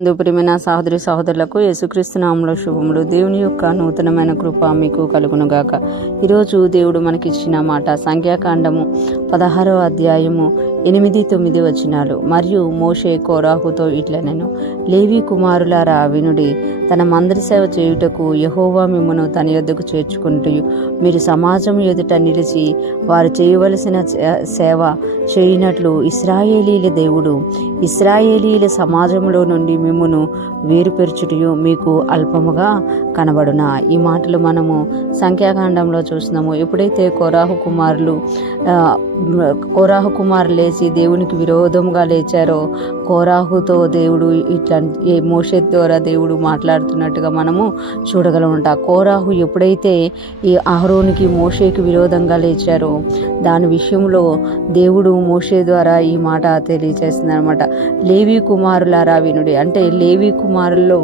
ప్రియమైన సహోదరి సహోదరులకు యేసుక్రీస్తు నామములో శుభములు. దేవుని యొక్క నూతనమైన కృప మీకు కలుగునుగాక. ఈరోజు దేవుడు మనకిచ్చిన మాట సంఖ్యాకాండము 16వ అధ్యాయము 8-9 వచనాలు. మరియు మోషే కోరాహుతో ఇట్లనెను, లేవి కుమారులారా వినుడి, తన మందిర సేవ చేయుటకు యెహోవా మిమ్మును తన యొద్దకు చేర్చుకుంటూ మీరు సమాజం ఎదుట నిలిచి వారు చేయవలసిన సేవ చేయనట్లు ఇశ్రాయేలీల దేవుడు ఇశ్రాయేలీల సమాజంలో నుండి మిమ్మును వేరుపెరచుటయు మీకు అల్పముగా కనబడునా. ఈ మాటలు మనము సంఖ్యాకాండంలో చూస్తున్నాము. ఎప్పుడైతే కోరాహు కుమారులు లేచి దేవునికి విరోధంగా లేచారో, కోరాహుతో దేవుడు ఇట్లా మోషే ద్వారా దేవుడు మాట్లాడుతున్నట్టుగా మనము చూడగలమంట. కోరాహు ఎప్పుడైతే ఈ అహరోనుకి మోషేకి విరోధంగా లేచారో దాని విషయంలో దేవుడు మోషే ద్వారా ఈ మాట తెలియజేస్తుంది అనమాట. లేవి కుమారులారా వినుడి అంటే లేవి కుమారుల్లో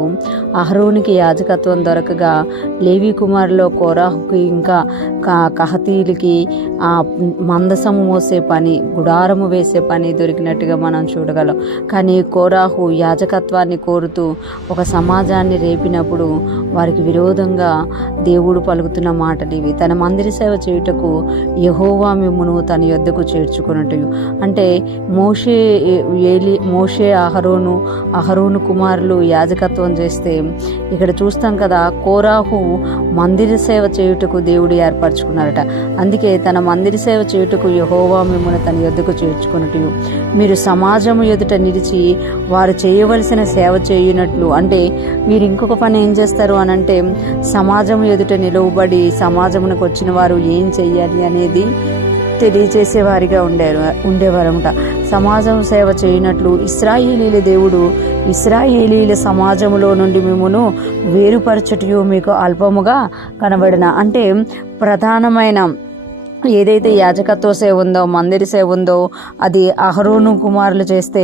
అహరోనుకి యాజకత్వం దొరకగా లేవి కుమారులో కోరాహుకి ఇంకా కహతీలకి ఆ మందసము మోసే పని, గుడారము వేసే పని దొరికినట్టుగా మనం చూడగలం. కానీ కోరాహు యాజకత్వాన్ని కోరుతూ ఒక సమాజాన్ని రేపినప్పుడు వారికి విరోధంగా దేవుడు పలుకుతున్న మాటలు ఇవి. తన మందిర సేవ చేయుటకు యెహోవా మిమ్మును తన యొద్దకు చేర్చుకున్నట్టు అంటే మోషే అహరోను కుమారులు యాజకత్వం చేస్తే ఇక్కడ చూస్తాం కదా, కోరాహు మందిర సేవ చేయుటకు దేవుడు ఏర్పరచుకున్నారట. అందుకే తన మందిర సేవ చేయుటకు యెహోవా మిమ్మును తన యొద్దకు చేర్చుకున్నట్టు మీరు సమాజము ఎదుట నిలిచి వారు చేయవలసిన సేవ చేయునట్లు అంటే మీరు ఇంకొక పని ఏం చేస్తారు అనంటే సమాజం ఎదుట నిలువబడి సమాజమునకు వచ్చిన వారు ఏం చెయ్యాలి అనేది తెలియచేసేవారిగా ఉండేవారన్నమాట. సమాజం సేవ చేయనట్లు ఇశ్రాయేలీల దేవుడు ఇశ్రాయేలీల సమాజంలో నుండి మిమ్మును వేరుపరచుటయు మీకు అల్పముగా కనబడిన అంటే ప్రధానమైన ఏదైతే యాజకత్వ సేవ ఉందో, మందిర సేవ ఉందో అది అహరోను కుమారులు చేస్తే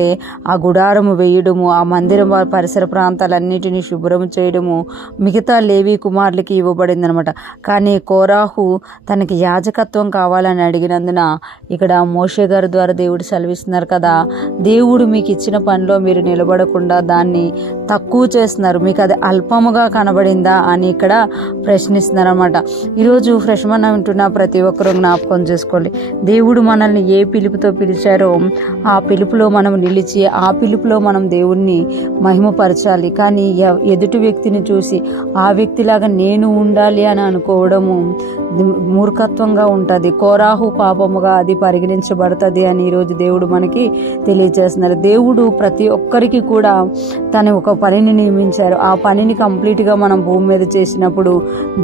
ఆ గుడారము వేయడము, ఆ మందిరం పరిసర ప్రాంతాలన్నిటినీ శుభ్రం చేయడము మిగతా లేవి కుమారులకి ఇవ్వబడింది అనమాట. కానీ కోరాహు తనకి యాజకత్వం కావాలని అడిగినందున ఇక్కడ మోషే గారి ద్వారా దేవుడు సెలవిస్తున్నారు కదా, దేవుడు మీకు ఇచ్చిన పనిలో మీరు నిలబడకుండా దాన్ని తక్కువ చేస్తున్నారు, మీకు అది అల్పముగా కనబడిందా అని ఇక్కడ ప్రశ్నిస్తున్నారు అనమాట. ఈరోజు ఫ్రెష్మన్ వింటున్న ప్రతి ఒక్కరూ జ్ఞాపకం చేసుకోండి, దేవుడు మనల్ని ఏ పిలుపుతో పిలిచారో ఆ పిలుపులో మనం నిలిచి ఆ పిలుపులో మనం దేవుణ్ణి మహిమపరచాలి. కానీ ఎదుటి వ్యక్తిని చూసి ఆ వ్యక్తిలాగా నేను ఉండాలి అని అనుకోవడము మూర్ఖత్వంగా ఉంటుంది. కోరాహు పాపముగా అది పరిగణించబడుతుంది అని ఈరోజు దేవుడు మనకి తెలియజేస్తున్నారు. దేవుడు ప్రతి ఒక్కరికి కూడా తను ఒక పనిని నియమించారు. ఆ పనిని కంప్లీట్గా మనం భూమి మీద చేసినప్పుడు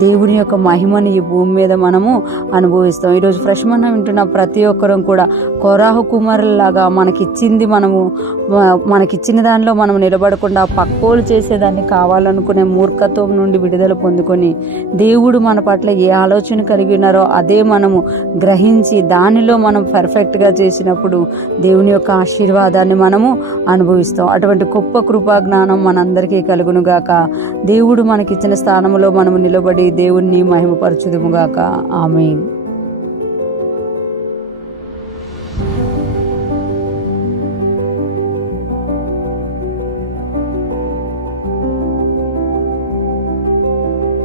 దేవుని యొక్క మహిమని ఈ భూమి మీద మనము అనుభవిస్తాం. ఈరోజు ఫ్రెష్మన్ వింటున్న ప్రతి ఒక్కరం కూడా కోరాహు కుమారులాగా మనకిచ్చిన దానిలో మనం నిలబడకుండా పక్కోలు చేసేదాన్ని కావాలనుకునే మూర్ఖత్వం నుండి విడుదల పొందుకొని దేవుడు మన పట్ల ఏ ఆలోచన కలిగి ఉన్నారో అదే మనము గ్రహించి దానిలో మనం పర్ఫెక్ట్గా చేసినప్పుడు దేవుని యొక్క ఆశీర్వాదాన్ని మనము అనుభవిస్తాం. అటువంటి గొప్ప కృపా జ్ఞానం మనందరికీ కలుగునుగాక. దేవుడు మనకిచ్చిన స్థానంలో మనము నిలబడి దేవుణ్ణి మహిమపరచుదుముగాక. ఆమేన్.